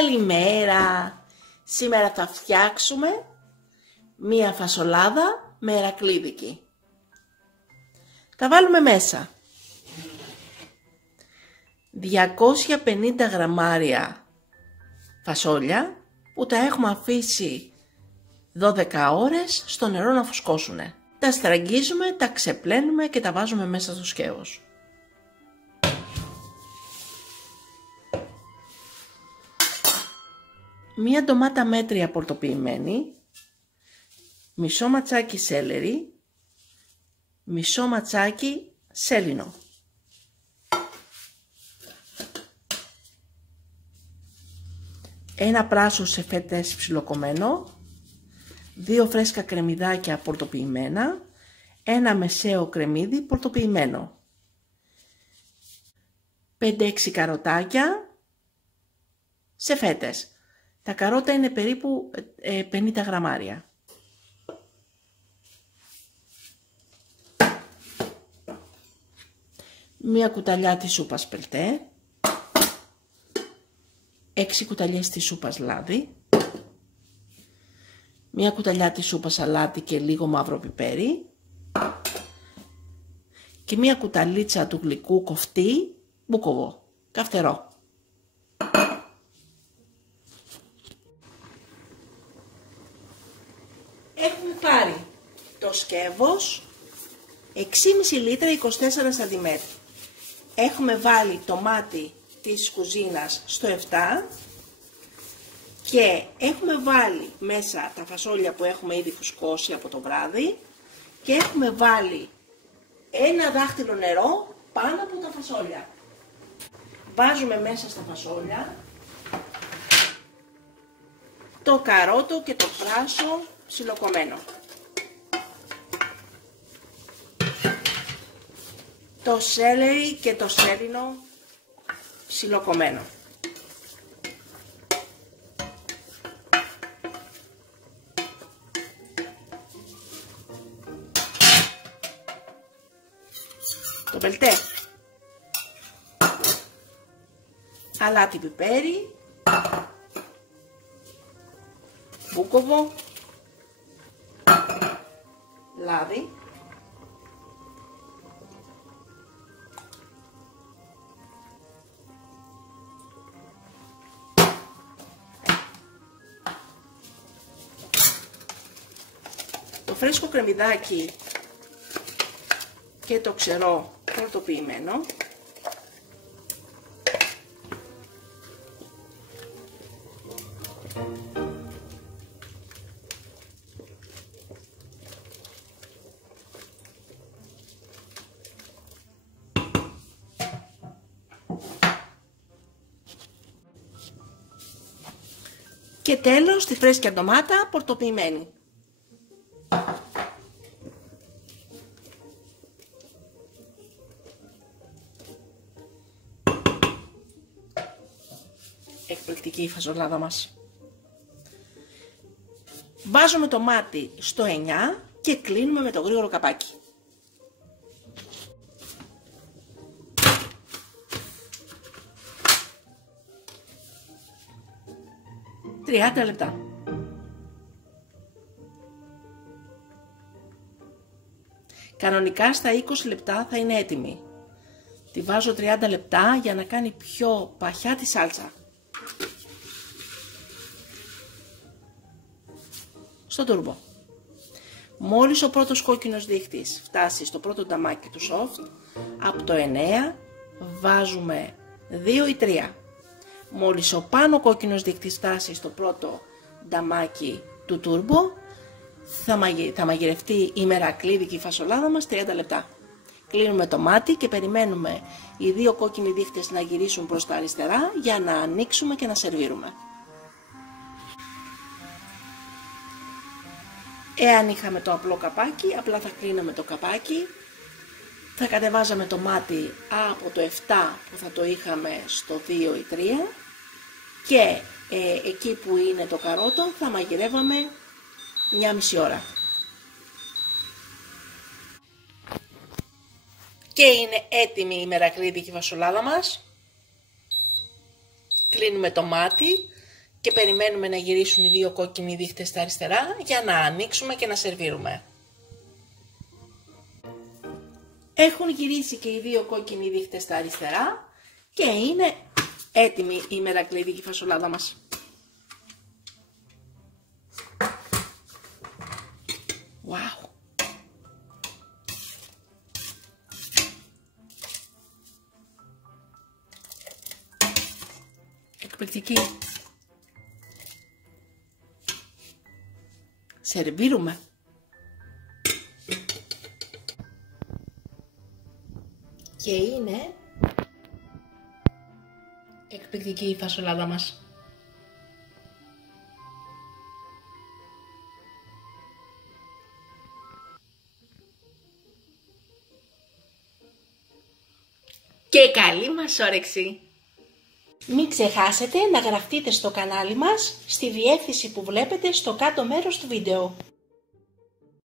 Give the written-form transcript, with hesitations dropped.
Καλημέρα! Σήμερα θα φτιάξουμε μία φασολάδα με ερακλίδικη. Θα βάλουμε μέσα 250 γραμμάρια φασόλια που τα έχουμε αφήσει 12 ώρες στο νερό να φουσκώσουν. Τα στραγγίζουμε, τα ξεπλένουμε και τα βάζουμε μέσα στο σκεύος. Μία ντομάτα μέτρια πορτοποιημένη, μισό ματσάκι σέλερι, μισό ματσάκι σέλινο. Ένα πράσο σε φέτες ψιλοκομμένο, 2 φρέσκα κρεμμυδάκια πορτοποιημένα, ένα μεσαίο κρεμμύδι πορτοποιημένο, 5-6 καροτάκια σε φέτες. Τα καρότα είναι περίπου 50 γραμμάρια. Μία κουταλιά της σούπας πελτέ, 6 κουταλιές της σούπας λάδι, μία κουταλιά της σούπας αλάτι και λίγο μαύρο πιπέρι και μία κουταλίτσα του γλυκού κοφτή μπούκοβο, καυτερό. Έχουμε πάρει το σκεύος 6,5 λίτρα 24 cm. Έχουμε βάλει το μάτι της κουζίνας στο 7 και έχουμε βάλει μέσα τα φασόλια που έχουμε ήδη φουσκώσει από το βράδυ και έχουμε βάλει ένα δάχτυλο νερό πάνω από τα φασόλια. Βάζουμε μέσα στα φασόλια το καρότο και το πράσο ψιλοκομμένο, το σέλερι και το σέλινο ψιλοκομμένο, το πελτέ, αλάτι πιπέρι, μπούκοβο, λάδι, το φρέσκο κρεμμυδάκι και το ξερό πορτοποιημένο, και τέλος τη φρέσκια ντομάτα πορτοποιημένη. Εκπληκτική η φασολάδα μας. Βάζουμε το μάτι στο 9 και κλείνουμε με το γρήγορο καπάκι. «30 λεπτά». Κανονικά στα 20 λεπτά θα είναι έτοιμη. Τη βάζω 30 λεπτά για να κάνει πιο παχιά τη σάλτσα. Στο τούρμπο. Μόλις ο πρώτος κόκκινος δείχτης φτάσει στο πρώτο νταμάκι του soft, από το 9 βάζουμε 2 ή 3. Μόλις ο πάνω κόκκινος δείχτης φτάσει στο πρώτο νταμάκι του τούρμπο, θα μαγειρευτεί η μερακλίδικη φασολάδα μας 30 λεπτά. Κλείνουμε το μάτι και περιμένουμε οι 2 κόκκινοι δείχτες να γυρίσουν προς τα αριστερά για να ανοίξουμε και να σερβίρουμε. Εάν είχαμε το απλό καπάκι, απλά θα κλείναμε το καπάκι, θα κατεβάζαμε το μάτι από το 7 που θα το είχαμε στο 2 ή 3 και εκεί που είναι το καρότο θα μαγειρεύαμε 1,5 ώρα. Και είναι έτοιμη η μερακλίδικη φασολάδα μας. Κλείνουμε το μάτι, Και περιμένουμε να γυρίσουν οι δύο κόκκινοι δίχτες στα αριστερά για να ανοίξουμε και να σερβίρουμε. Έχουν γυρίσει και οι δύο κόκκινοι δίχτες στα αριστερά και είναι έτοιμη η μερακλείδικη φασολάδα μας. Wow! Εκπληκτική. Σερβίρουμε. Και είναι εκπληκτική η φασολάδα μας. Και καλή μας όρεξη! Μην ξεχάσετε να γραφτείτε στο κανάλι μας στη διεύθυνση που βλέπετε στο κάτω μέρος του βίντεο.